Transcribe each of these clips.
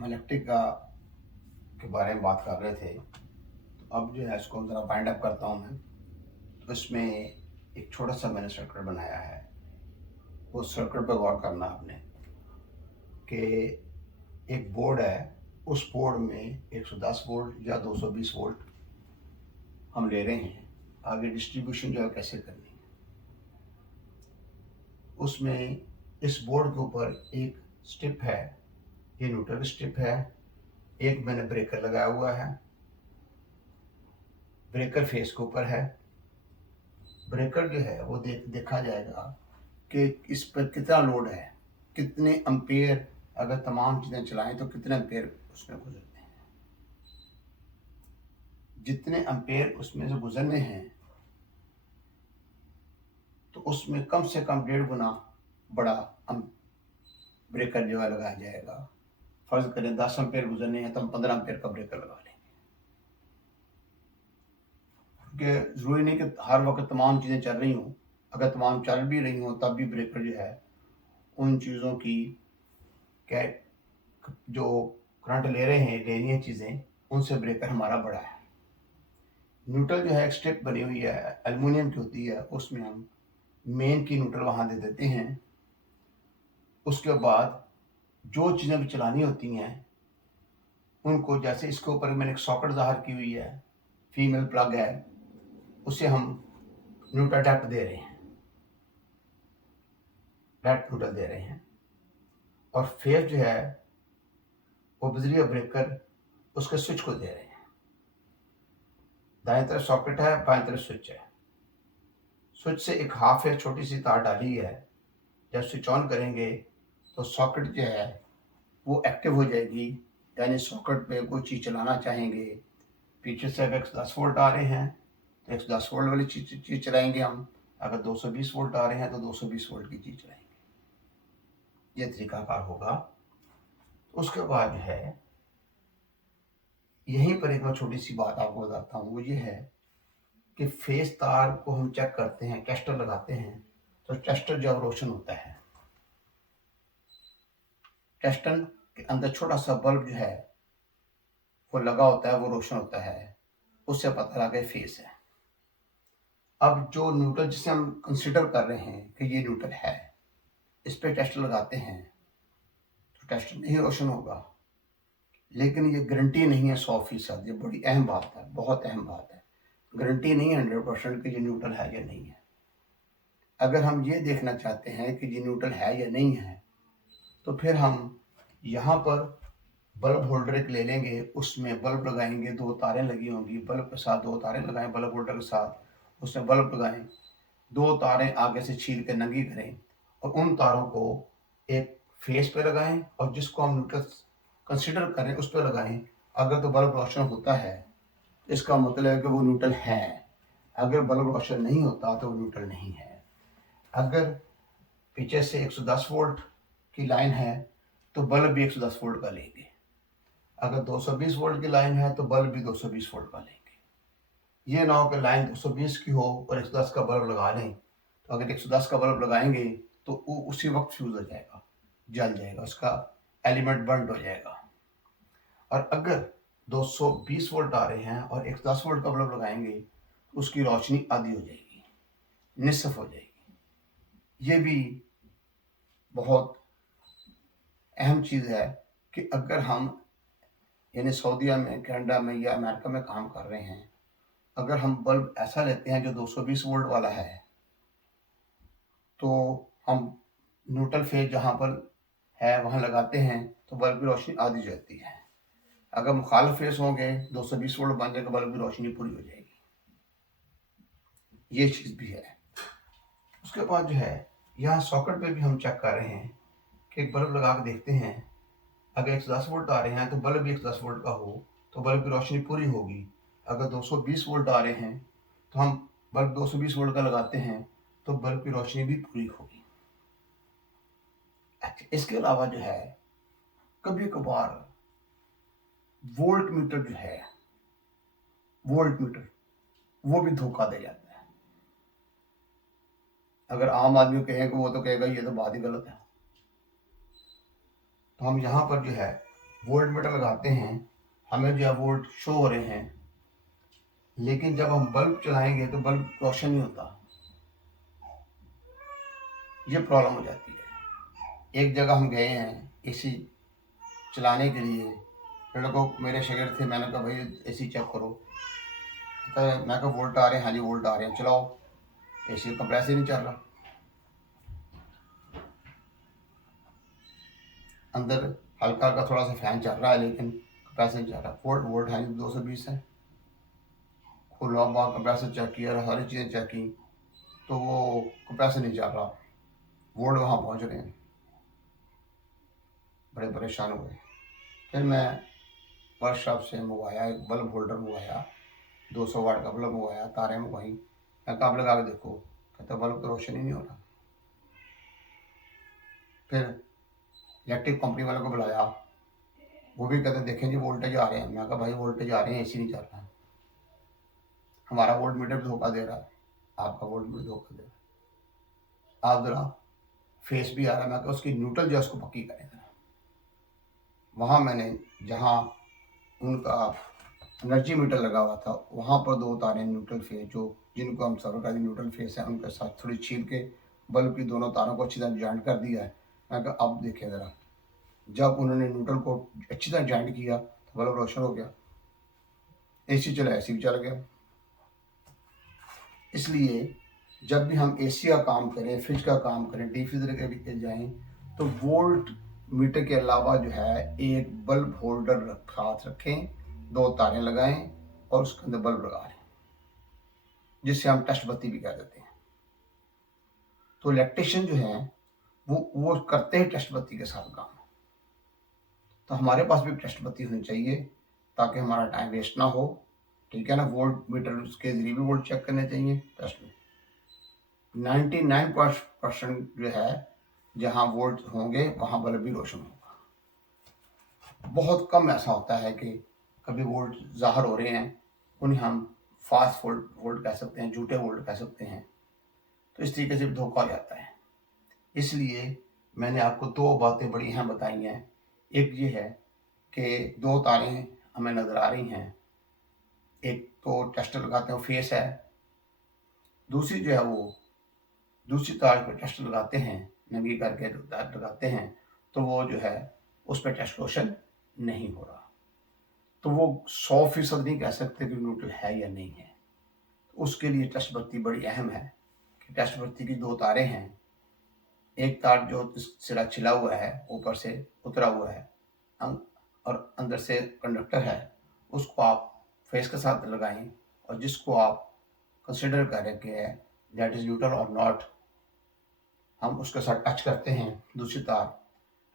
हम इलेक्ट्रिक का के बारे में बात कर रहे थे। तो अब जो है इसको ज़रा वाइंड अप करता हूँ मैं। तो इसमें एक छोटा-सा मैंने सर्किट बनाया है। उस सर्किट पे गौर करना आपने कि एक बोर्ड है, उस बोर्ड में 110 वोल्ट या 220 वोल्ट हम ले रहे हैं। आगे डिस्ट्रीब्यूशन जो है कैसे करनी है। उसमें इस बोर्ड के ऊपर एक स्ट्रिप है, ये न्यूट्रल स्ट्रिप है। एक मैंने ब्रेकर लगाया हुआ है, ब्रेकर फेस के ऊपर है। ब्रेकर जो है वो देखा जाएगा कि इस पर कितना लोड है, कितने एम्पेयर अगर तमाम चीज़ें चलाएं तो कितने एम्पेयर उसमें गुजरते हैं। जितने एम्पेयर उसमें से गुजरने हैं तो उसमें कम से कम 1.5 गुना बड़ा ब्रेकर जो है लगाया जाएगा। फर्ज करें 10 एम्पेयर गुजरने हैं तो हम 15 एम्पेयर का ब्रेकर लगा लेंगे, क्योंकि ज़रूरी नहीं कि हर वक्त तमाम चीज़ें चल रही हों। अगर तमाम चल भी रही हों तब भी ब्रेकर जो है उन चीज़ों की क्या जो करंट ले रहे हैं, लेनी है चीज़ें, उनसे ब्रेकर हमारा बड़ा है। न्यूट्रल जो है एक स्ट्रिप बनी हुई है, एल्युमिनियम की होती है, उसमें हम मेन की न्यूट्रल वहाँ दे देते हैं। उसके बाद जो चीज़ें भी चलानी होती हैं उनको, जैसे इसके ऊपर मैंने एक सॉकेट ज़ाहिर की हुई है, फीमेल प्लग है, उसे हम न्यूट्रल डायरेक्ट दे रहे हैं, डायरेक्ट न्यूट्रल दे रहे हैं। और फेज जो है वो बिजली ब्रेकर उसके स्विच को दे रहे हैं। दाएं तरफ सॉकेट है, बाएं तरफ स्विच है। स्विच से एक हाफ है छोटी सी तार डाली है। जब स्विच ऑन करेंगे तो सॉकेट जो है वो एक्टिव हो जाएगी, यानी सॉकेट पे कोई चीज़ चलाना चाहेंगे। पीछे से अगर 110 वोल्ट आ रहे हैं तो 110 वोल्ट वाली चीज़ चलाएंगे हम। अगर 220 वोल्ट आ रहे हैं तो 220 वोल्ट की चीज़ चलाएंगे। ये तरीकाकार होगा। उसके बाद जो है यहीं पर एक मैं छोटी सी बात आपको बताता हूँ, वो ये है कि फेस तार को हम चेक करते हैं, टेस्टर लगाते हैं, तो टेस्टर जब रोशन होता है, टेस्टर के अंदर छोटा सा बल्ब जो है वो लगा होता है, वो रोशन होता है, उससे पता लगा फेस है। अब जो न्यूट्रल जिसे हम कंसिडर कर रहे हैं कि ये न्यूट्रल है, इस पे टेस्टर लगाते हैं तो टेस्टर नहीं रोशन होगा। लेकिन ये गारंटी नहीं है 100%। ये बड़ी अहम बात है, बहुत अहम बात है। गारंटी नहीं है 100% कि ये न्यूट्रल है या नहीं है। अगर हम ये देखना चाहते हैं कि ये न्यूट्रल है या नहीं है तो फिर हम यहाँ पर बल्ब होल्डर एक ले लेंगे, उसमें बल्ब लगाएंगे, 2 तारें लगी होंगी, बल्ब के साथ 2 तारें लगाएं, बल्ब होल्डर के साथ उसमें बल्ब लगाएं, 2 तारें आगे से छील के नंगी करें और उन तारों को एक फेस पे लगाएं और जिसको हम न्यूट्रल कंसिडर करें उस पर लगाएं। अगर तो बल्ब रोशन होता है इसका मतलब है कि वो न्यूट्रल है। अगर बल्ब रोशन नहीं होता तो वो न्यूट्रल नहीं है। अगर पीछे से 110 वोल्ट की लाइन है तो बल्ब भी 110 वोल्ट का लेंगे। अगर 220 वोल्ट की लाइन है तो बल्ब भी 220 वोल्ट का लेंगे। ये ना हो कि लाइन 220 की हो और 110 का बल्ब लगा लें, तो अगर 110 का बल्ब लगाएंगे तो वो उसी वक्त फ्यूज हो जाएगा, जल जाएगा, उसका एलिमेंट बर्न हो जाएगा। और अगर 220 वोल्ट आ रहे हैं और 110 वोल्ट का बल्ब लगाएंगे तो उसकी रोशनी आधी हो जाएगी, निसफ हो जाएगी। ये भी बहुत अहम चीज़ है कि अगर हम यानी सऊदीया में, कनाडा में या अमेरिका में काम कर रहे हैं, अगर हम बल्ब ऐसा लेते हैं जो 220 वोल्ट वाला है तो हम न्यूट्रल फेज जहाँ पर है वहाँ लगाते हैं तो बल्ब की रोशनी आधी जाती है। अगर मुखालिफ फेस होंगे 220 वोल्ट बन जाएगा, बल्ब की रोशनी पूरी हो जाएगी। ये चीज़ भी है। उसके बाद जो है यहाँ सॉकेट पे भी हम चेक कर रहे हैं कि एक बल्ब लगा के देखते हैं। अगर 110 वोल्ट आ रहे हैं तो बल्ब भी 110 वोल्ट का हो तो बल्ब की रोशनी पूरी होगी। अगर 220 वोल्ट आ रहे हैं तो हम बल्ब 220 वोल्ट का लगाते हैं तो बल्ब की रोशनी भी पूरी होगी। अच्छा, इसके अलावा जो है कभी कभार वोल्ट मीटर जो है, वोल्ट मीटर वो भी धोखा दे जाता है। अगर आम आदमी कहें कि वो तो कहेगा ये तो बात ही गलत है। तो हम यहाँ पर जो है वोल्ट मीटर लगाते हैं, हमें जो है वोल्ट शो हो रहे हैं, लेकिन जब हम बल्ब चलाएंगे तो बल्ब रोशन नहीं होता। ये प्रॉब्लम हो जाती है। एक जगह हम गए हैं एसी चलाने के लिए, लड़कों मेरे शागिर्द थे, मैंने कहा भाई एसी चेक करो। कहता है, मैं कहा वोल्ट आ रहे हैं, हाँ जी वोल्ट आ रहे हैं, चलाओ। एसी कंप्रेसर नहीं चल रहा, अंदर हल्का हल्का थोड़ा सा फैन चल रहा है लेकिन कंप्रेसर नहीं चल रहा। वोल्ट वोल्ट हाँ जी 220 है। खुला हुआ कंप्रेसर चेक किया, सारी चीज़ें चेक की, तो वो कंप्रेसर नहीं चल रहा, वोल्ट वहाँ पहुँच रहे हैं। बड़े परेशान हुए। फिर मैं वर्कशॉप से मंगवाया, एक बल्ब होल्डर मंगवाया, 200 वाट का बल्ब मंगवाया, तारें मंगवाई। मैं कहा आप लगा के देखो, कहता बल्ब तो रोशन ही नहीं हो रहा। फिर इलेक्ट्रिक कंपनी वालों को बुलाया, वो भी कहते देखें जी वोल्टेज आ रहे हैं। मैं कहा भाई वोल्टेज आ रहे हैं, एसी नहीं चल रहा, हमारा वोल्ट मीटर भी धोखा दे रहा है, आपका वोल्ट मीटर धोखा दे रहा है, आप जरा फेस भी आ रहा है। मैं कहा उसकी न्यूट्रल जो है उसको पक्की करें जरा। वहाँ मैंने जहाँ उनका एनर्जी मीटर लगा हुआ था, वहाँ पर दो तारें न्यूट्रल फेस, जो जिनको हम सरकारी न्यूट्रल फेस है, उनके साथ थोड़ी छील के बल्ब की दोनों तारों को अच्छी तरह ज्वाइंट कर दिया है। मैं कहा अब देखें ज़रा, जब उन्होंने न्यूट्रल को अच्छी तरह ज्वाइंट किया तो बल्ब रोशन हो गया, एसी चला, एसी भी चल गया। इसलिए जब भी हम एसी का काम करें, फ्रिज का काम करें, डिफ्यूज़र के भी जाएँ, तो वोल्ट मीटर के अलावा जो है एक बल्ब होल्डर साथ रखें, दो तारें लगाएं और उसके अंदर बल्ब लगा लें, जिससे हम टच बत्ती भी कह देते हैं। तो इलेक्ट्रिशियन जो है वो करते हैं टच बत्ती के साथ काम। तो हमारे पास भी टच बत्ती होनी चाहिए ताकि हमारा टाइम वेस्ट ना हो। ठीक है ना, वोल्ट मीटर उसके जरिए भी वोल्ट चेक करने चाहिए। टच में 99% जो है जहाँ वोल्ट होंगे वहाँ बल्ब भी रोशन होगा। बहुत कम ऐसा होता है कि कभी वोल्ट ज़ाहिर हो रहे हैं, उन्हें हम फास्ट वोल्ट वोल्ट कह सकते हैं, झूठे वोल्ट कह सकते हैं। तो इस तरीके से भी धोखा हो जाता है। इसलिए मैंने आपको दो बातें बड़ी अहम बताई हैं। एक ये है कि दो तारें हमें नज़र आ रही हैं, एक तो टेस्टर लगाते हैं फेस है, दूसरी जो है वो दूसरी तार पर टेस्ट लगाते हैं, नंगी करके तार लगाते हैं, तो वो जो है उस पर टेस्ट रोशन नहीं हो रहा। तो वो 100% नहीं कह सकते कि न्यूट्रल है या नहीं है। उसके लिए टेस्ट बत्ती बड़ी अहम है कि टेस्ट बत्ती की दो तारें हैं, एक तार जो सिरा छिला हुआ है, ऊपर से उतरा हुआ है, और अंदर से कंडक्टर है, उसको आप फेस के साथ लगाएं, और जिसको आप कंसिडर करें कि दैट इज़ न्यूट्रल और नॉट, हम उसके साथ टच करते हैं दूसरी तार,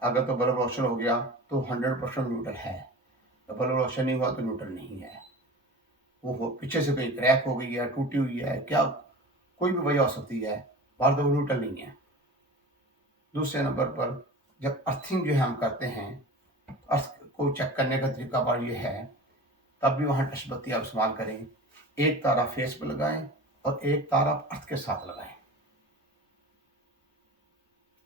अगर तो बल्ब रोशन हो गया तो 100% न्यूट्रल है, तो बल्ब रोशन नहीं हुआ तो न्यूट्रल नहीं है। वो पीछे से कोई क्रैक हो गई है, टूटी हुई है, क्या कोई भी वजह हो सकती है, बाहर तो वो न्यूट्रल नहीं है। दूसरे नंबर पर जब अर्थिंग जो है हम करते हैं, अर्थ को चेक करने का तरीका बार ये है, तब भी वहाँ टच बत्ती आप इस्तेमाल करें। एक तार आप फेस पर लगाएं और एक तार आप अर्थ के साथ लगाएं,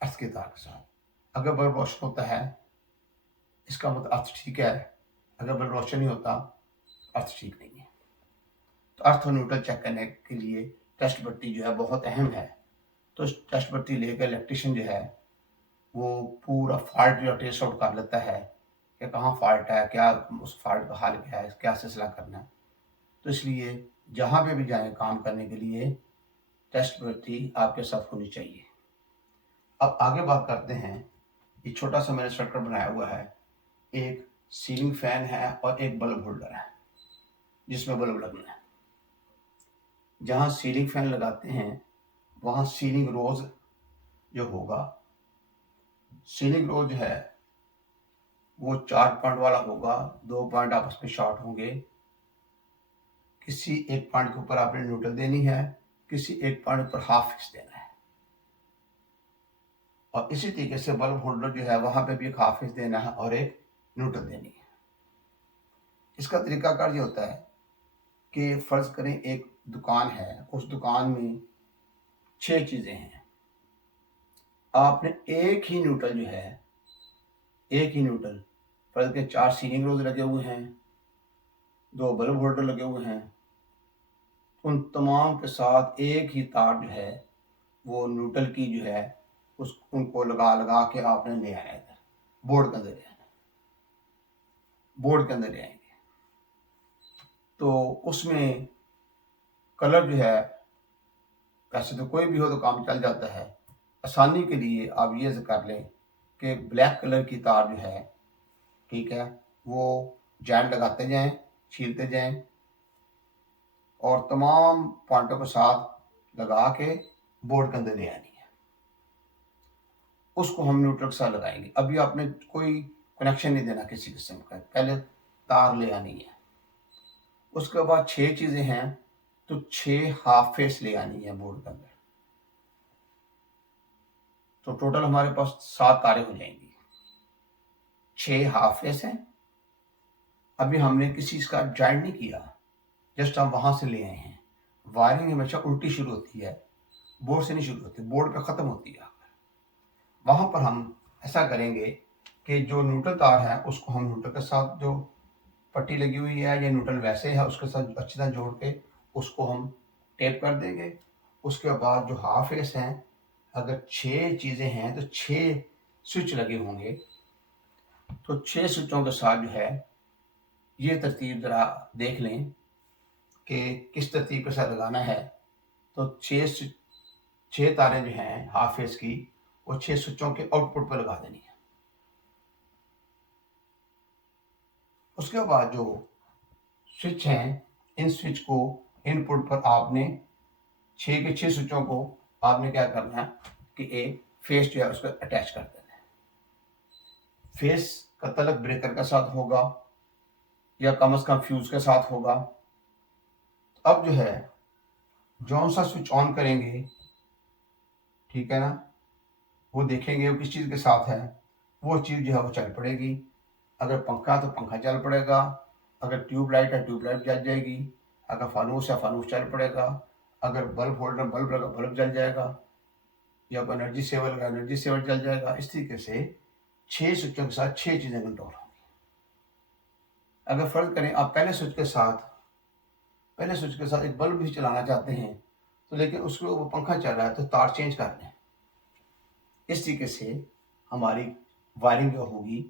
अर्थ के तार के साथ। अगर बल्ब रोशन होता है इसका मतलब अर्थ ठीक है, अगर बल्ब रोशन नहीं होता अर्थ ठीक नहीं है। तो अर्थ और न्यूट्रल चेक करने के लिए टेस्ट बत्ती जो है बहुत अहम है। तो इस टेस्ट बत्ती लेकर इलेक्ट्रिशियन जो है वो पूरा फॉल्ट जो ट्रेस आउट कर लेता है कि कहाँ फॉल्ट है, क्या उस फॉल्ट का हल क्या है, क्या सिलसिला करना है। तो इसलिए जहाँ पे भी जाएं काम करने के लिए टेस्ट बत्ती आपके साथ होनी चाहिए। अब आगे बात करते हैं, ये छोटा सा मैंने सर्कल बनाया हुआ है, एक सीलिंग फैन है और एक बल्ब होल्डर है जिसमें बल्ब लगना है। जहाँ सीलिंग फैन लगाते हैं वहाँ सीलिंग रोज जो होगा, सीलिंग रोज है वो 4 पॉइंट वाला होगा, 2 पॉइंट आपस में शॉर्ट होंगे। किसी एक पॉइंट के ऊपर आपने न्यूट्रल देनी है, किसी एक पॉइंट पर हाफ फिक्स देना है, और इसी तरीके से बल्ब होल्डर जो है वहां पे भी एक हाफ फिक्स देना है और एक न्यूट्रल देनी है। इसका तरीकाकार ये होता है कि फर्ज करें एक दुकान है, उस दुकान में 6 चीजें हैं, आपने एक ही न्यूट्रल जो है, एक ही न्यूट्रल फर्ज के 4 सीलिंग रोज लगे हुए हैं, 2 बल्ब होल्डर लगे हुए हैं। उन तमाम के साथ एक ही तार जो है वो न्यूट्रल की जो है उस उनको लगा लगा के आपने ले आना है, इधर बोर्ड के अंदर ले आना, बोर्ड के अंदर ले आएंगे। तो उसमें कलर जो है, वैसे तो कोई भी हो तो काम चल जाता है, आसानी के लिए आप ये कर लें कि ब्लैक कलर की तार जो है, ठीक है, वो जॉइंट लगाते जाएं, छीलते जाएं और तमाम पॉइंटों के साथ लगा के बोर्ड के अंदर ले आनी है। उसको हम न्यूट्रल के साथ लगाएंगे। अभी आपने कोई कनेक्शन नहीं देना किसी किस्म का, पहले तार ले आनी है। उसके बाद 6 चीज़ें हैं तो 6 हाफ फेस ले आनी है बोर्ड के अंदर। तो टोटल हमारे पास 7 तारें हो जाएंगी। 6 हाफ फेस हैं। अभी हमने किसी इसका जॉइंट नहीं किया, जस्ट हम वहां से ले आए हैं। वायरिंग हमेशा उल्टी शुरू होती है, बोर्ड से नहीं शुरू होती, बोर्ड पे ख़त्म होती है। वहां पर हम ऐसा करेंगे कि जो न्यूट्रल तार है उसको हम न्यूट्रल के साथ, जो पट्टी लगी हुई है या न्यूट्रल वैसे है उसके साथ अच्छी तरह जोड़ के उसको हम टेप कर देंगे। उसके बाद जो हाफ फेस हैं, अगर 6 चीज़ें हैं तो 6 स्विच लगे होंगे। तो 6 स्विचों के साथ जो है ये तरतीब ज़रा देख लें कि किस तरतीब के साथ लगाना है। तो 6 तारें जो हैं हाफ फेस की वो 6 स्विचों के आउटपुट पर लगा देनी है। उसके बाद जो स्विच हैं, इन स्विच को इनपुट पर आपने 6 के 6 स्विचों को आपने क्या करना है कि एक फेस जो है उसको अटैच कर देना है। फेस का तलक ब्रेकर के साथ होगा या कम से कम फ्यूज के साथ होगा। अब जो है जौन सा स्विच ऑन करेंगे, ठीक है ना, वो देखेंगे वो किस चीज़ के साथ है, वो चीज़ जो है वो चल पड़ेगी। अगर पंखा तो पंखा चल पड़ेगा, अगर ट्यूबलाइट है ट्यूबलाइट जल जाएगी, अगर फानूस है फानूस चल पड़ेगा, अगर बल्ब होल्डर बल्ब लगा बल्ब जल जाएगा, या कोई एनर्जी सेवर लगा एनर्जी सेवर जल जाएगा। इस तरीके से 6 स्विचों के साथ 6 चीज़ें कंट्रोल होंगी। अगर फर्ज करें आप पहले स्विच के साथ एक बल्ब भी चलाना चाहते हैं तो, लेकिन उसमें वो पंखा चल रहा है तो तार चेंज कर लें। इस तरीके से हमारी वायरिंग जो होगी।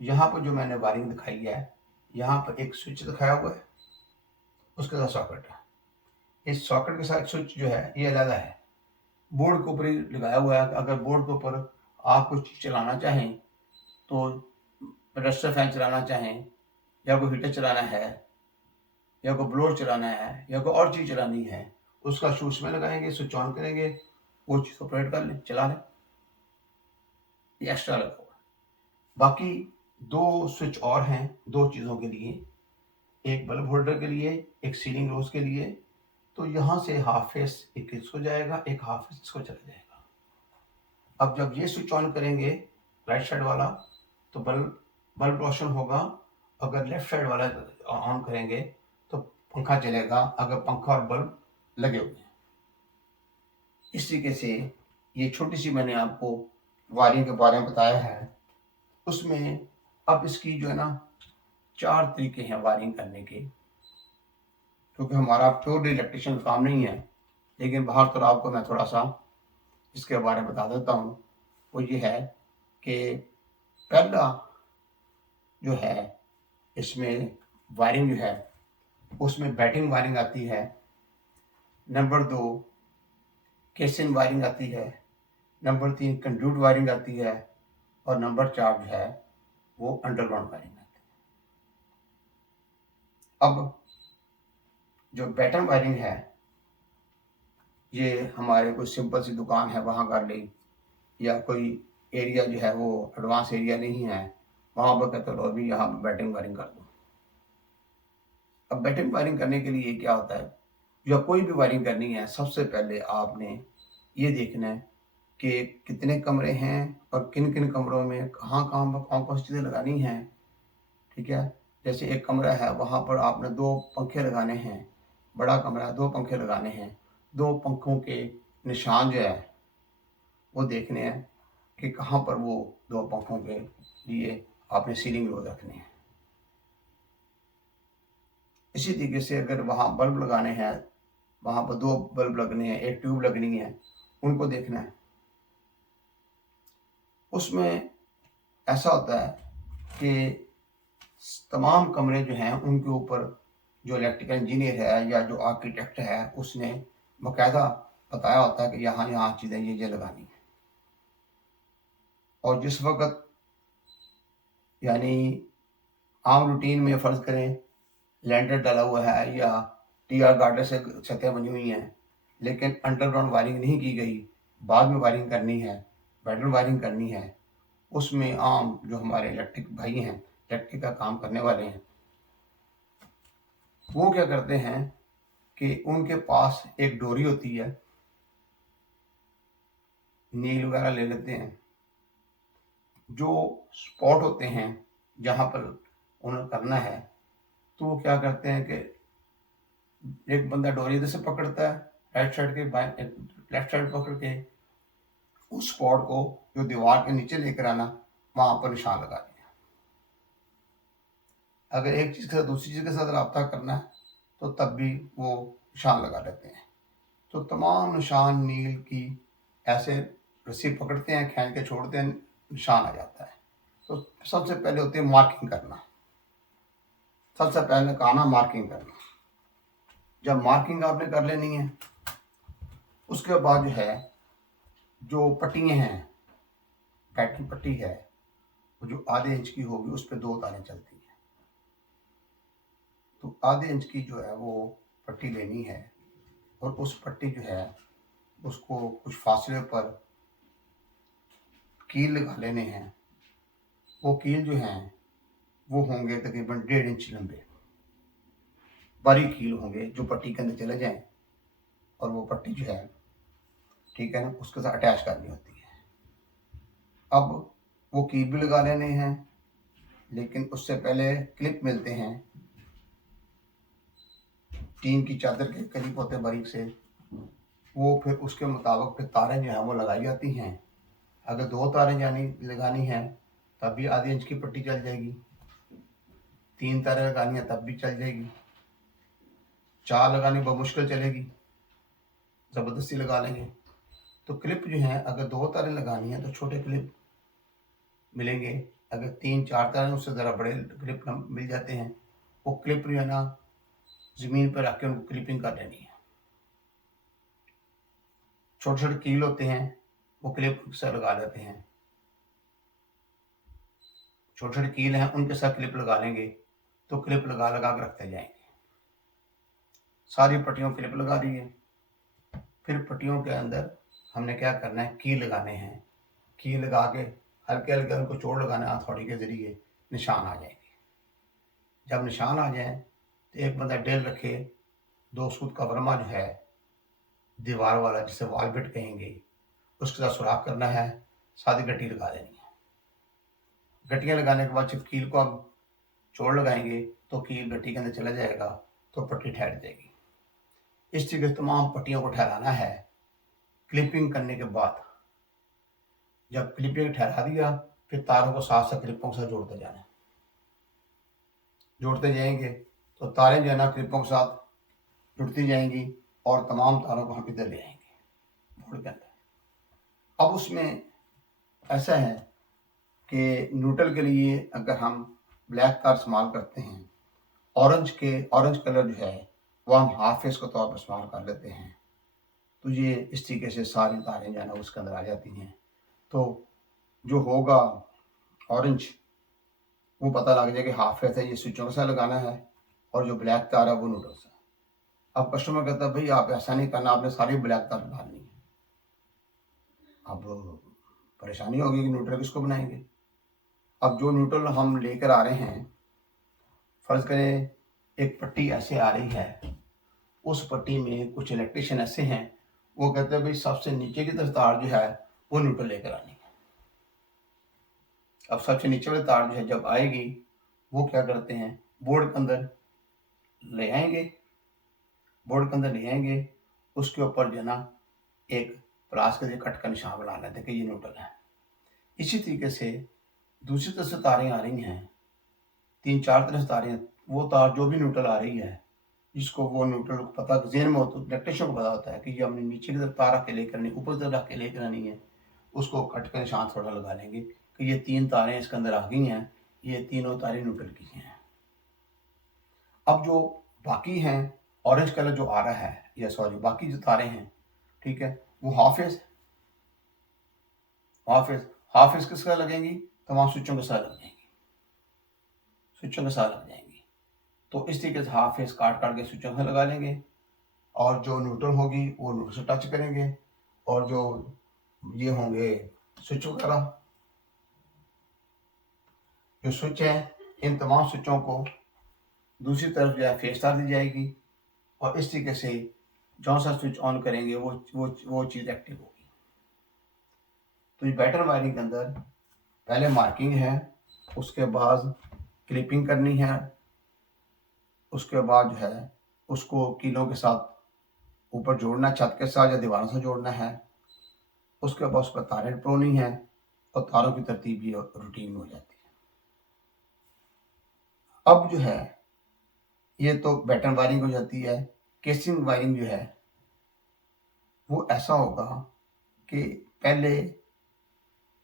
तो यहाँ पर जो मैंने वायरिंग दिखाई है, यहाँ पर एक स्विच दिखाया हुआ है, उसके साथ सॉकेट है। इस सॉकेट के साथ स्विच जो है ये अलग है, बोर्ड के ऊपर ही लगाया हुआ है। अगर बोर्ड के ऊपर आप कुछ चीज़ चलाना चाहें, तो रजिस्टर फैन चलाना चाहें या कोई हीटर चलाना है या कोई ब्लोअर चलाना है या कोई और चीज़ चलानी है, उसका स्विच में लगाएंगे, स्विच ऑन करेंगे, वो चीज़ ऑपरेट कर लें, चला लें। ये एक्स्ट्रा लगा हुआ है। बाकी 2 स्विच और हैं 2 चीज़ों के लिए, एक बल्ब होल्डर के लिए, एक सीलिंग रोज के लिए। तो यहाँ से हाफ फेस एक इसको जाएगा, एक हाफ फेस इसको चला जाएगा। अब जब ये स्विच ऑन करेंगे राइट साइड वाला तो बल्ब रोशन होगा। अगर लेफ्ट साइड वाला ऑन करेंगे तो पंखा चलेगा, अगर पंखा और बल्ब लगे हुए हैं। इस तरीके से ये छोटी सी मैंने आपको वायरिंग के बारे में बताया है। उसमें अब इसकी जो है ना 4 तरीके हैं वायरिंग करने के, क्योंकि हमारा प्योर इलेक्ट्रिशियन काम नहीं है, लेकिन बाहर तो आपको मैं थोड़ा सा इसके बारे में बता देता हूँ। वो ये है कि पहला जो है इसमें वायरिंग जो है उसमें बैटिंग वायरिंग आती है, नंबर 2 केसिन वायरिंग आती है, नंबर 3 कंड्यूट वायरिंग आती है और नंबर 4 जो है वो अंडरग्राउंड वायरिंग आती है। अब जो बैटन वायरिंग है ये हमारे कोई सिंपल सी दुकान है वहाँ कर ली, या कोई एरिया जो है वो एडवांस एरिया नहीं है वहाँ पर कहते लो अभी यहाँ पर बैटिंग वायरिंग कर दो। अब बैटिंग वायरिंग करने के लिए क्या होता है, या कोई भी वायरिंग करनी है, सबसे पहले आपने ये देखना है कि कितने कमरे हैं और किन किन कमरों में कहाँ कहाँ पर कौन कौन सी चीज़ें लगानी हैं। ठीक है, जैसे एक कमरा है वहाँ पर आपने 2 पंखे लगाने हैं, बड़ा कमरा है 2 पंखे लगाने हैं, 2 पंखों के निशान जो है वो देखने हैं कि कहाँ पर वो 2 पंखों के लिए आपने सीलिंग रोज रखने हैं। इसी तरीके से अगर वहाँ बल्ब लगाने हैं, वहाँ पर 2 बल्ब लगने हैं, एक ट्यूब लगनी है, उनको देखना है। उसमें ऐसा होता है कि तमाम कमरे जो हैं उनके ऊपर जो इलेक्ट्रिकल इंजीनियर है या जो आर्किटेक्ट है उसने बाकायदा बताया होता है कि यहाँ यहाँ चीज़ें ये लगानी है। और जिस वक्त यानी आम रूटीन में फ़र्ज़ करें लैंडर डाला हुआ है या टीआर गार्डर से छतें बनी हुई हैं, लेकिन अंडरग्राउंड वायरिंग नहीं की गई, बाद में वायरिंग करनी है, बेडरूम वायरिंग करनी है, उसमें आम जो हमारे इलेक्ट्रिक भाई हैं, इलेक्ट्रिक का काम करने वाले हैं, वो क्या करते हैं कि उनके पास एक डोरी होती है, नील वगैरह ले लेते हैं, जो स्पॉट होते हैं जहाँ पर उन्हें करना है, तो वो क्या करते हैं कि एक बंदा डोरी इधर से पकड़ता है राइट साइड के, बाएं लेफ्ट साइड पकड़ के उस स्पॉट को जो दीवार के नीचे लेकर आना, वहां पर निशान लगा दिया। अगर एक चीज के साथ दूसरी चीज के साथ रब्ता करना है तो तब भी वो निशान लगा देते हैं। तो तमाम निशान नील की ऐसे रस्सी पकड़ते हैं, खींच के छोड़ते हैं, निशान आ जाता है। तो सबसे पहले होती है मार्किंग करना, सबसे पहले काम है मार्किंग करना। जब मार्किंग आपने कर लेनी है, उसके बाद जो है जो पट्टियाँ हैं, पैटर्न पट्टी है, वो जो आधे इंच की होगी उस पर 2 तारें चलती हैं। तो आधे इंच की जो है वो पट्टी लेनी है और उस पट्टी जो है उसको कुछ फासले पर कील लगा लेने हैं। वो कील जो हैं वो होंगे तकरीबन 1.5 इंच लंबे, बारीक कील होंगे जो पट्टी के अंदर चले जाएं और वो पट्टी जो है, ठीक है ना, उसके साथ अटैच करनी होती है। अब वो कील भी लगा लेने हैं, लेकिन उससे पहले क्लिप मिलते हैं, टीन की चादर के करीब होते बारीक से, वो फिर उसके मुताबिक फिर तारें जो हैं वो लगाई जाती हैं। अगर 2 तारें लगानी हैं तब भी आधे इंच की पट्टी चल जाएगी, 3 तारें लगानी है तब भी चल जाएगी, 4 लगानी बमुश्किल चलेगी, ज़बरदस्ती लगा लेंगे। तो क्लिप जो है अगर 2 तारें लगानी है तो छोटे क्लिप मिलेंगे, अगर 3-4 तारें उससे ज़रा बड़े क्लिप मिल जाते हैं। वो क्लिप जो है ना ज़मीन पर रख के उनको क्लिपिंग कर लेनी है। छोटे छोटे कील होते हैं वो क्लिप से लगा लेते हैं, छोटे छोटे कील हैं उनके साथ क्लिप लगा लेंगे, तो क्लिप लगा लगा कर रखते जाएंगे। सारी पट्टियों क्लिप लगा दी है, फिर पट्टियों के अंदर हमने क्या करना है, की लगाने हैं। की लगा के हल्के हल्के उनको चोट लगाना है, हथौड़ी के जरिए निशान आ जाएंगे। जब निशान आ जाए तो एक बंदा डेल रखे, 2 सूत का वर्मा जो है दीवार वाला जिसे वॉल बिट कहेंगे, उसके साथ सुराख करना है, सादी गट्टी लगा देनी है। गट्टियाँ लगाने के बाद जब कील को आप चोड़ लगाएंगे तो कील गट्टी के अंदर चला जाएगा, तो पट्टी ठहर जाएगी। इस तरीके से तमाम पट्टियों को ठहराना है। क्लिपिंग करने के बाद जब क्लिपिंग ठहरा दिया, फिर तारों को साथ साथ क्लिपों के साथ जोड़ते जाना है। जोड़ते जाएंगे तो तारें जो है ना क्लिपों के साथ जुड़ती जाएंगी और तमाम तारों को हम इधर ले आएंगे बोर्ड के अंदर। अब उसमें ऐसा है कि न्यूट्रल के लिए अगर हम ब्लैक तार इस्तेमाल करते हैं, ऑरेंज कलर जो है वो हम हाफ फेस के तौर पर इस्तेमाल कर लेते हैं, तो ये इस तरीके से सारी तारें जो है ना उसके अंदर आ जाती हैं। तो जो होगा ऑरेंज वो पता लग जाए कि हाफ फेस है, ये स्विचों के साथ लगाना है, और जो ब्लैक तार है वो न्यूट्रल से। अब कस्टमर कहता है भाई आप ऐसा नहीं करना, आपने सारी ब्लैक तार डालनी है। अब परेशानी होगी कि न्यूट्रल किसको बनाएंगे। अब जो न्यूट्रल हम लेकर आ रहे हैं, फर्ज करें एक पट्टी ऐसे आ रही है, उस पट्टी में कुछ इलेक्ट्रिशियन ऐसे हैं वो कहते हैं भाई सबसे नीचे की तरफ तार जो है वो न्यूट्रल लेकर आनी है। अब सबसे नीचे वाली तार जो है जब आएगी वो क्या करते हैं, बोर्ड के अंदर ले आएंगे, बोर्ड के अंदर ले आएंगे, उसके ऊपर जो है ना एक प्लास के कट का निशान बना लेते हैं कि ये न्यूट्रल है। इसी तरीके से दूसरी तरफ से तारें आ रही हैं, 3-4 तरह से तारें, वो तार जो भी न्यूट्रल आ रही है, जिसको वो न्यूट्रल को पता ज़हन में हो तो इलेक्ट्रीशियन को पता होता है कि ये हमने नीचे की तरफ तार रख के लेकर आनी, ऊपर की तरफ रख के लेकर आनी है, उसको कट के निशान थोड़ा लगा लेंगे कि ये 3 तारें इसके अंदर आ गई हैं, ये तीनों तारें न्यूट्रल की हैं। अब जो बाकी हैं, ऑरेंज कलर जो आ रहा है, या सॉरी बाकी जो तारें हैं, ठीक है, वो हाफ फेज किस तरह लगेंगी, तमाम स्विचों के साथ लग जाएंगी, स्विचों के साथ लग जाएंगी। तो इस तरीके से हाफ फेज काट काट के स्विचों से लगा लेंगे, और जो न्यूट्रल होगी वो न्यूट्रल से टच करेंगे, और जो ये होंगे स्विच वगैरह, जो स्विच है, इन तमाम स्विचों को दूसरी तरफ जो है फेस तार दी जाएगी, और इस तरीके से जौन सा स्विच ऑन करेंगे वो चीज़ एक्टिव होगी। तो ये पैटर्न वायरिंग के अंदर पहले मार्किंग है, उसके बाद क्लिपिंग करनी है, उसके बाद जो है उसको कीलों के साथ ऊपर जोड़ना, छत के साथ या दीवारों से जोड़ना है, उसके बाद उस पर तारें परोनी है, और तारों की तरतीब भी रूटीन में हो जाती है। अब जो है ये तो पैटर्न वायरिंग हो जाती है। केसिंग वायरिंग जो है वो ऐसा होगा कि पहले,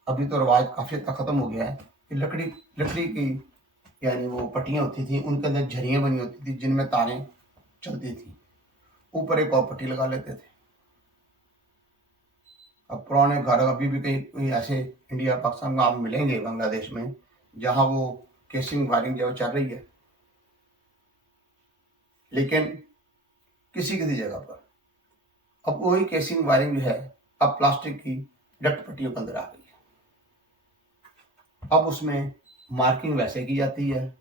अभी तो रिवाज काफ़ी हद तक ख़त्म हो गया है कि लकड़ी की यानी वो पट्टियाँ होती थी, उनके अंदर झरियाँ बनी होती थी जिनमें तारें चलती थी, ऊपर एक और पट्टी लगा लेते थे। अब पुराने घर अभी भी कहीं ऐसे इंडिया पाकिस्तान में आप मिलेंगे, बांग्लादेश में, जहाँ वो केसिंग वायरिंग जो चल रही है, लेकिन किसी किसी जगह पर अब वही केसिंग वायरिंग जो है अब प्लास्टिक की डक्ट पट्टियों के अंदर आ गई है। अब उसमें मार्किंग वैसे की जाती है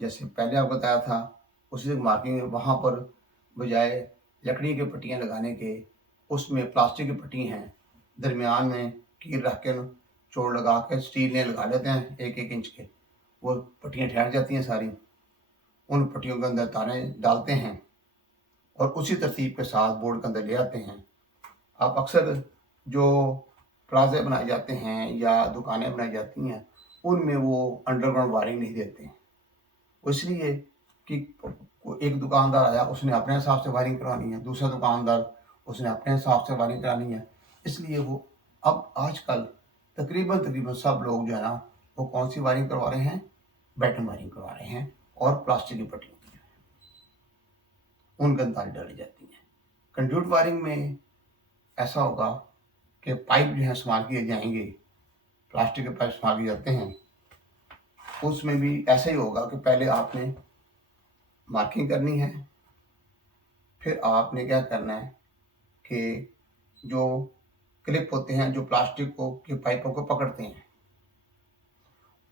जैसे पहले आपको बताया था, उसी से मार्किंग वहाँ पर बजाय लकड़ी की पट्टियाँ लगाने के, उसमें प्लास्टिक की पट्टी हैं, दरमियान में कील रख के चोड़ लगा के स्टील ने लगा लेते हैं 1-1 इंच के, वो पट्टियाँ ठहर जाती हैं सारी, उन पट्टियों के अंदर तारें डालते हैं और उसी तरतीब के साथ बोर्ड के अंदर ले आते हैं। आप अक्सर जो प्लाजे बनाए जाते हैं या दुकानें बनाई जाती हैं, उनमें वो अंडरग्राउंड वायरिंग नहीं देते हैं, इसलिए कि एक दुकानदार आया, उसने अपने हिसाब से वायरिंग करवानी है, दूसरा दुकानदार उसने अपने हिसाब से वायरिंग करानी है, इसलिए वो अब आजकल तकरीबन सब लोग जो है ना, वो कौन सी वायरिंग करवा रहे हैं, बैटन वायरिंग करवा रहे हैं, और प्लास्टिक की पट्टियों की उनके अंदर डाली जाती हैं। कंड्यूट वायरिंग में ऐसा होगा कि पाइप जो है इस्तेमाल किए जाएंगे, प्लास्टिक के पाइप इस्तेमाल किए जाते हैं, उसमें भी ऐसा ही होगा कि पहले आपने मार्किंग करनी है, फिर आपने क्या करना है कि जो क्लिप होते हैं जो प्लास्टिक को के पाइपों को पकड़ते हैं,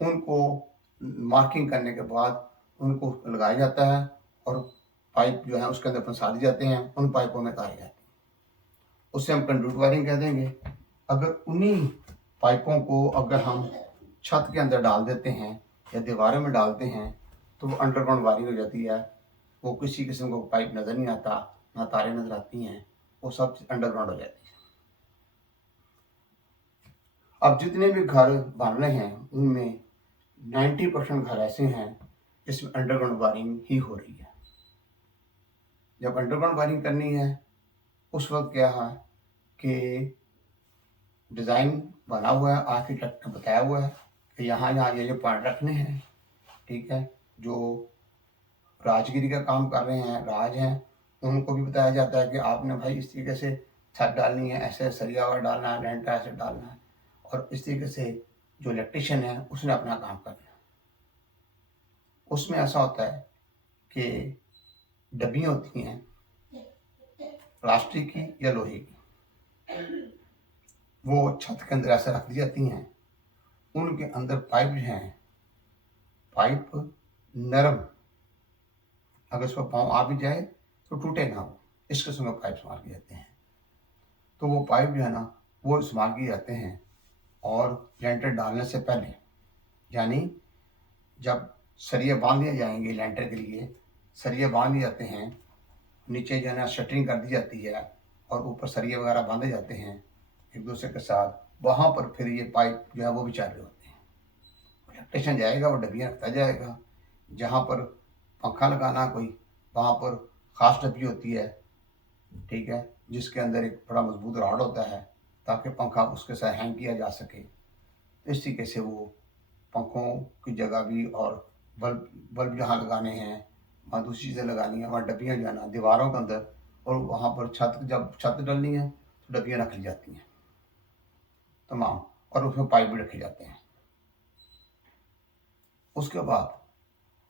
उनको मार्किंग करने के बाद उनको लगाया जाता है, और पाइप जो है उसके अंदर फंसा दिए जाते हैं, उन पाइपों में तारे जाती हैं, उससे हम कंडक्ट वायरिंग कह देंगे। अगर उन्हीं पाइपों को अगर हम छत के अंदर डाल देते हैं या दीवारों में डालते हैं, तो वो अंडरग्राउंड वायरिंग हो जाती है, वो किसी किस्म को पाइप नज़र नहीं आता, ना तारें नज़र आती हैं, वो सब अंडरग्राउंड हो जाती है। अब जितने भी घर बन रहे हैं उनमें 90% घर ऐसे हैं जिसमें अंडरग्राउंड वायरिंग ही हो रही है। जब अंडरग्राउंड वायरिंग करनी है, उस वक्त क्या है कि डिज़ाइन बना हुआ है, आर्किटेक्ट ने बताया हुआ है कि यहाँ यहाँ ये पॉइंट रखने हैं, ठीक है। जो राजगिरी का काम कर रहे हैं, राज हैं, उनको भी बताया जाता है कि आपने भाई इस तरीके से छत डालनी है, ऐसे सरिया वाला डालना है, लेंटर ऐसे डालना है, और इस तरीके से जो इलेक्ट्रिशियन है उसने अपना काम करना है। उसमें ऐसा होता है कि डब्बियाँ होती हैं प्लास्टिक की या लोहे की, वो छत के अंदर ऐसे रख दी जाती हैं, उनके अंदर पाइप जो हैं, पाइप नरम, अगर उसका पाँव आ भी जाए तो टूटे ना हो, इस किस्म के पाइप इस्तेमाल किए जाते हैं। तो वो पाइप जो है ना, वो इस्तेमाल किए जाते हैं, और लेंटर डालने से पहले, यानी जब सरिये बांध दिए जाएंगे, लेंटर के लिए सरिये बांध दिए जाते हैं, नीचे जो है ना शटरिंग कर दी जाती है, और ऊपर सरिये वगैरह बांधे जाते हैं एक दूसरे के साथ, वहाँ पर फिर ये पाइप जो है वो भी चालू होते हैं। इलेक्ट्रिशियन जाएगा, वो डब्बियाँ रखता जाएगा। जहाँ पर पंखा लगाना कोई, वहाँ पर ख़ास डब्बी होती है, ठीक है, जिसके अंदर एक बड़ा मजबूत रॉड होता है ताकि पंखा उसके साथ हैंग किया जा सके। तो इस तरीके से वो पंखों की जगह भी, और बल्ब बल्ब जहाँ लगाने हैं, वहाँ दूसरी चीज़ें लगानी है, वहाँ डब्बियाँ जो है ना दीवारों के अंदर, और वहाँ पर छत, जब छत डलनी है तो डब्बियाँ रख ली जाती हैं तमाम, और उसमें पाइप भी रखे जाते हैं। उसके बाद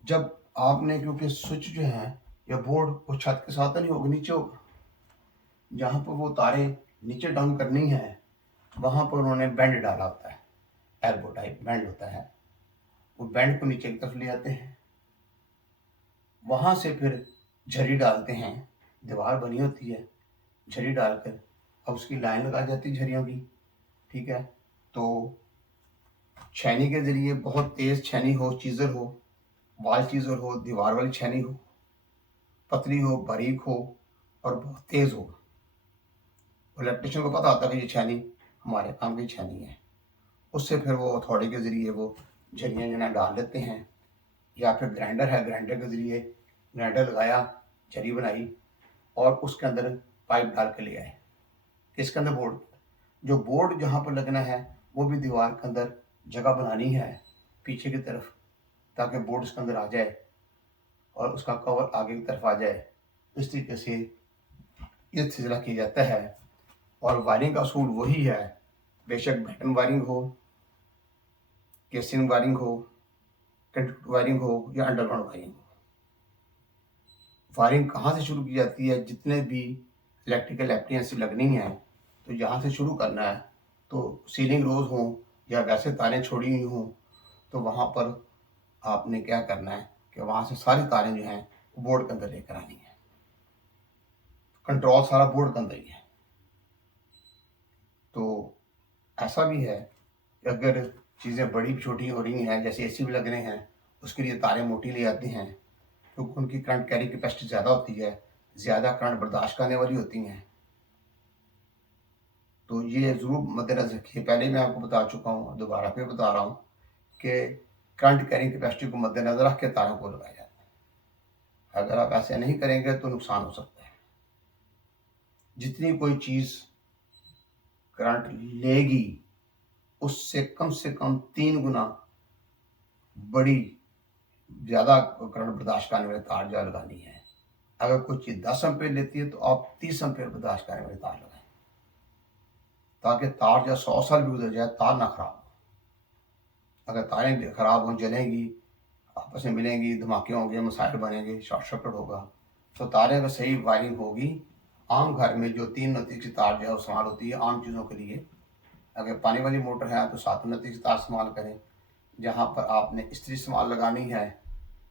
जब आपने, क्योंकि स्विच जो है या बोर्ड वो छत के साथ नहीं होगा, नीचे होगा, जहाँ पर वो तारें नीचे डाउन करनी है वहाँ पर उन्होंने बैंड डाला होता है, एल्बो टाइप बैंड होता है। वो बैंड को नीचे की तरफ ले आते हैं, वहाँ से फिर झरी डालते हैं, दीवार बनी होती है, झरी डालकर अब उसकी लाइन लगा जाती है झरियों की, ठीक है। तो छेनी के ज़रिए, बहुत तेज़ छेनी हो, चीज़र हो, वाल चीज़र हो, दीवार वाली छेनी हो, पतली हो, बारीक हो और बहुत तेज़ हो। इलेक्ट्रिशियन को पता होता है कि ये छेनी हमारे काम की छेनी है। उससे फिर वो हथौड़े के ज़रिए वो झरियाँ जो है ना डाल लेते हैं, या फिर ग्राइंडर है, ग्राइंडर के ज़रिए ग्राइंडर लगाया, झरी बनाई और उसके अंदर पाइप डाल के ले आए। इसके अंदर बोर्ड, जो बोर्ड जहाँ पर लगना है वो भी दीवार के अंदर जगह बनानी है पीछे की तरफ, ताकि बोर्ड उसके अंदर आ जाए और उसका कवर आगे की तरफ आ जाए। इस तरीके से ये सिलसिला किया जाता है। और वायरिंग का असूल वही है, बेशक बैटन वायरिंग हो, केसिंग वायरिंग हो, कंडक्ट वायरिंग हो या अंडरग्राउंड वायरिंग हो। वायरिंग कहाँ से शुरू की जाती है? जितने भी इलेक्ट्रिकल एप्लायंस लगनी है तो यहाँ से शुरू करना है। तो सीलिंग रोज हों या वैसे तारें छोड़ी हुई हों, तो वहाँ पर आपने क्या करना है कि वहाँ से सारी तारें जो हैं बोर्ड के अंदर लेकर आनी है। कंट्रोल सारा बोर्ड के अंदर ही है। तो ऐसा भी है कि अगर चीज़ें बड़ी छोटी हो रही हैं, जैसे एसी भी लग रहे हैं, उसके लिए तारें मोटी ले आते हैं, क्योंकि उनकी करंट कैरी कैपेसिटी ज़्यादा होती है, ज़्यादा करंट बर्दाश्त करने वाली होती हैं। तो ये ज़रूर मद्देनज़र रखिए। पहले मैं आपको बता चुका हूँ, दोबारा फिर बता रहा हूँ कि करंट कैरिंग कैपेसिटी को मद्देनज़र रख के तारों को लगाया जाता है। अगर आप ऐसे नहीं करेंगे तो नुकसान हो सकता है। जितनी कोई चीज़ करंट लेगी उससे कम से कम 3 गुना बड़ी, ज़्यादा करंट बर्दाश्त करने वाली तार जो लगानी है। अगर कोई चीज़ 10 एम्पीयर लेती है तो आप 30 एम्पीयर बर्दाश्त करने वाली तार लगाएं, ताकि तार जो 100 साल भी गुजर जाए तार ना खराब हो। अगर तारें खराब हों, जलेंगी, आपस में मिलेंगी, धमाके होंगे, मसाइल बनेंगे, शॉर्ट सर्किट होगा। तो तारें अगर सही वायरिंग होगी, आम घर में जो 3 नतीज की तार जो है इस्तेमाल होती है आम चीज़ों के लिए। अगर पानी वाली मोटर है तो 7 नतीज की तार इस्तेमाल करें। जहाँ पर आपने स्त्री इस्तेमाल लगानी है,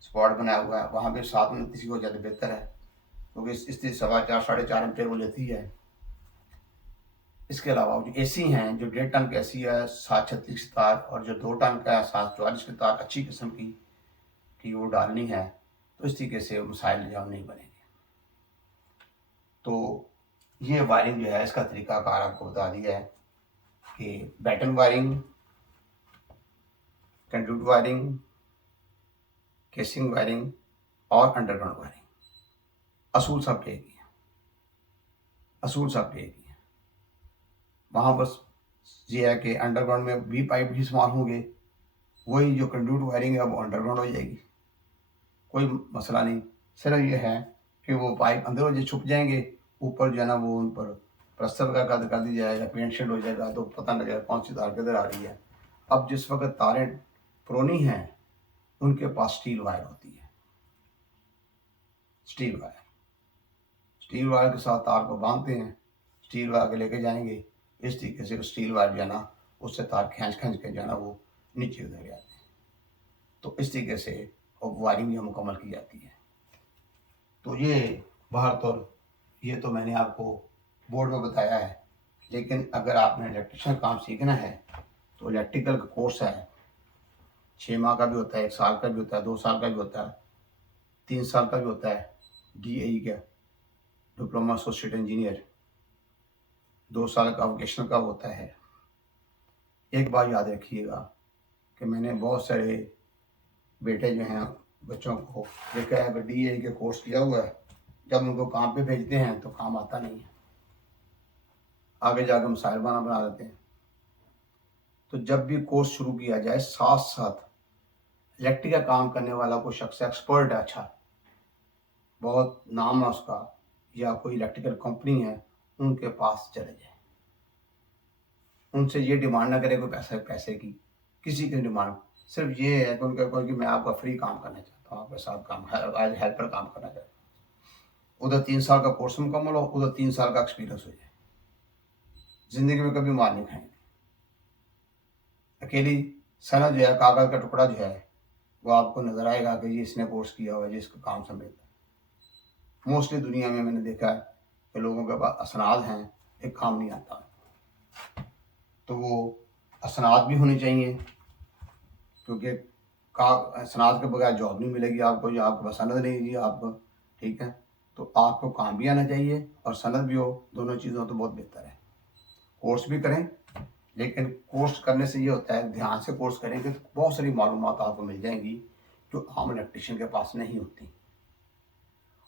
स्पॉट बनाया हुआ है, वहाँ पे 7 नतीज की हो जाए तो बेहतर है, क्योंकि स्त्री 4.25 साढ़े 4 एम्पीयर वो लेती है। इसके अलावा जो एसी हैं, जो 1.5 टन का एसी है 736 की तार, और जो 2 टन का है 744 की तार अच्छी किस्म की वो डालनी है। तो इस तरीके से मसाइल जो नहीं बनेंगे। तो ये वायरिंग जो है इसका तरीकाकार आपको बता दिया है कि batten wiring, conduct wiring, casing wiring और अंडरग्राउंड वायरिंग। असूल सब एक ही है, असूल सब एक ही है। वहाँ बस ये है कि अंडरग्राउंड में भी पाइप भी इस्तेमाल होंगे, वही जो कंडक्ट वायरिंग है वो अंडरग्राउंड हो जाएगी, कोई मसला नहीं। सिर्फ ये है कि वो पाइप अंदर वजह छुप जाएंगे, ऊपर जो है ना वो उन पर प्लस्तर का कर दी जाएगा, पेंट शेड हो जाएगा, तो पता नहीं लगेगा कौन सी तार किधर आ रही है। अब जिस वक्त तारें पुरानी हैं उनके पास स्टील वायर होती है, स्टील वायर, स्टील वायर के साथ तार को बांधते हैं, स्टील वायर के लेके जाएंगे। इस तरीके से स्टील वायर जो है ना उससे तार खींच के जो है ना वो नीचे उतर जाते हैं। तो इस तरीके से वायरिंग जो मुकम्मल की जाती है। तो ये बाहर तो ये तो मैंने आपको बोर्ड में बताया है, लेकिन अगर आपने इलेक्ट्रिशियन काम सीखना है तो इलेक्ट्रिकल का कोर्स है, 6 माह का भी होता है, 1 साल का भी होता है, 2 साल का भी होता है, 3 साल का भी होता है। DAE का डिप्लोमा एसोसिएट इंजीनियर 2 साल का वोकेशनल का होता है। एक बात याद रखिएगा कि मैंने बहुत सारे बेटे जो हैं बच्चों को देखा है कि DA के कोर्स किया हुआ है, जब उनको काम पे भेजते हैं तो काम आता नहीं है, आगे जाकर मिसाइल बना देते हैं। तो जब भी कोर्स शुरू किया जाए, साथ साथ इलेक्ट्रिक का काम करने वाला कोई शख्स एक्सपर्ट है, अच्छा बहुत नाम है उसका, या कोई इलेक्ट्रिकल कंपनी है, उनके पास चले जाए। उनसे ये डिमांड ना करें कोई पैसे की, किसी की डिमांड, सिर्फ ये है कि उनका कोई कि मैं आपका फ्री काम करना चाहता हूँ, आपके साथ काम एज हेल्पर काम करना चाहता हूँ। उधर 3 साल का कोर्स मुकम्मल हो, उधर 3 साल का एक्सपीरियंस हो जाए, जिंदगी में कभी मार नहीं खाएंगे। अकेली सनद जो है, कागज का टुकड़ा जो है, वो आपको नजर आएगा कि ये इसने कोर्स किया हुआ है, जिसका काम समझता है। मोस्टली दुनिया में मैंने देखा है कि लोगों के पास असनाद हैं, एक काम नहीं आता, तो वो असनाद भी होने चाहिए, क्योंकि का सनाद के बगैर जॉब नहीं मिलेगी आपको, या आपके पास सनद नहीं जी आपको, ठीक है। तो आपको काम भी आना चाहिए और सनद भी हो, दोनों चीज़ों तो बहुत बेहतर है। कोर्स भी करें, लेकिन कोर्स करने से ये होता है, ध्यान से कोर्स करेंगे तो बहुत सारी मालूमात आपको मिल जाएंगी जो आम इलेक्ट्रिशियन के पास नहीं होती।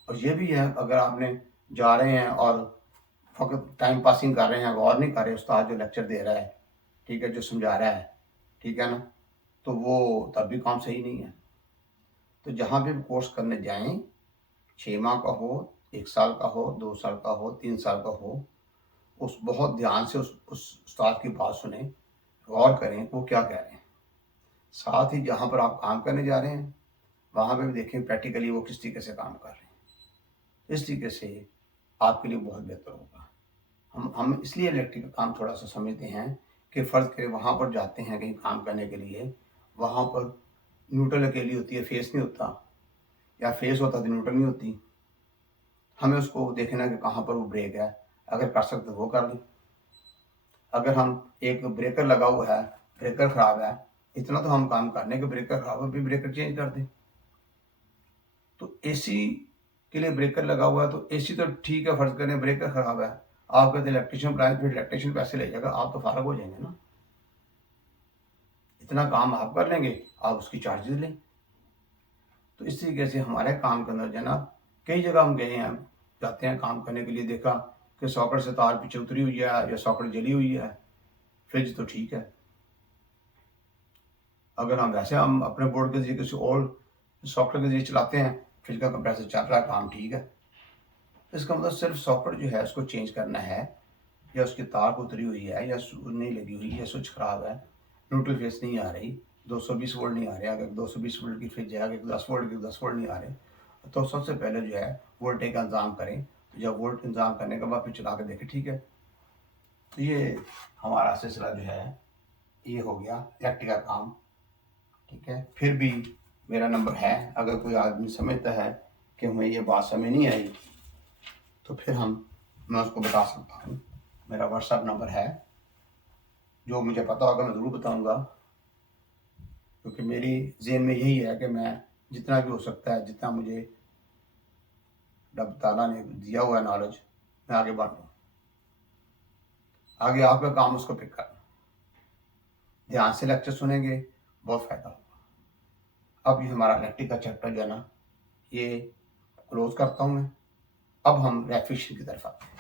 और ये भी है, अगर आपने जा रहे हैं और फकत टाइम पासिंग कर रहे हैं, गौर नहीं कर रहे उस्ताद जो लेक्चर दे रहा है, ठीक है, जो समझा रहा है, ठीक है ना, तो वो तब भी काम सही नहीं है। तो जहाँ भी कोर्स करने जाएं, 6 माह का हो, 1 साल का हो, 2 साल का हो, 3 साल का हो, उस बहुत ध्यान से उस उस्ताद की बात सुने, गौर करें वो क्या कह रहे हैं। साथ ही जहाँ पर आप काम करने जा रहे हैं, वहाँ पे भी देखें प्रैक्टिकली वो किस तरीके से काम कर रहे हैं। इस तरीके से आपके लिए बहुत बेहतर होगा। हम इसलिए इलेक्ट्रिक का काम थोड़ा सा समझते हैं कि फ़र्ज़ करें वहाँ पर जाते हैं कहीं काम करने के लिए, वहाँ पर न्यूट्रल अकेली होती है, फेस नहीं होता, या फेस होता तो न्यूट्रल नहीं होती। हमें उसको देखना है कि कहाँ पर वो ब्रेक है, अगर कर सकते वो कर लें। अगर हम एक ब्रेकर लगा हुआ है, ब्रेकर ख़राब है, इतना तो हम काम कर लें कि ब्रेकर ख़राब है, फिर ब्रेकर चेंज कर दें। तो एसी के लिए ब्रेकर लगा हुआ है, तो एसी तो ठीक है, फ़र्ज़ करें ब्रेकर ख़राब है, आप कहते इलेक्ट्रिशियन बुलाएं, फिर इलेक्ट्रिशियन पैसे ले जाएगा, आप तो फारग हो जाएंगे ना। इतना काम आप कर लेंगे, आप उसकी चार्जेस लें। तो इस तरीके से हमारे काम के अंदर जो है ना, कई जगह हम गए हैं, जाते हैं काम करने के लिए, देखा कि सॉकेट से तार पीछे उतरी हुई है या सॉकेट जली हुई है। फ्रिज तो ठीक है, अगर हम वैसे हम अपने बोर्ड के जरिए किसी और सॉफ्टवेयर के जरिए चलाते हैं, फ्रिज का कंप्रेसर चल रहा है, काम ठीक है। इसका मतलब सिर्फ सॉकेट जो है उसको चेंज करना है, या उसकी तार उतरी हुई है, या नहीं लगी हुई, या स्विच खराब है, न्यूट्रल फेस नहीं आ रही, 220 वोल्ट नहीं आ रहे, अगर 220 वोल्ट की फ्रिज है, अगर 10 वोल्ट की 10 वोल्ट नहीं आ रहे, तो सबसे पहले जो है वोल्टेज का इंतजाम करें। तो जब वोल्ट इंतजाम करने के बाद फिर चला के देखें, ठीक है। तो ये हमारा सिलसिला जो है ये हो गया इलेक्ट्रिक का काम, ठीक है। फिर भी मेरा नंबर है, अगर कोई आदमी समझता है कि हमें ये बात समझ नहीं आई, तो फिर मैं उसको बता सकता हूँ। मेरा व्हाट्सएप नंबर है, जो मुझे पता होगा मैं ज़रूर बताऊँगा, क्योंकि मेरी ज़हन में यही है कि मैं जितना भी हो सकता है, जितना मुझे रब ताला ने दिया हुआ है नॉलेज, मैं आगे बढ़ लूँ। आगे आपका काम उसको पिक करना, ध्यान से लेक्चर सुनेंगे, बहुत फ़ायदा होगा। अब ये हमारा इलेक्ट्रिक का चैप्टर जो है ना, ये क्लोज़ करता हूँ मैं। अब हम रेफ्रिजरेशन की तरफ आते हैं।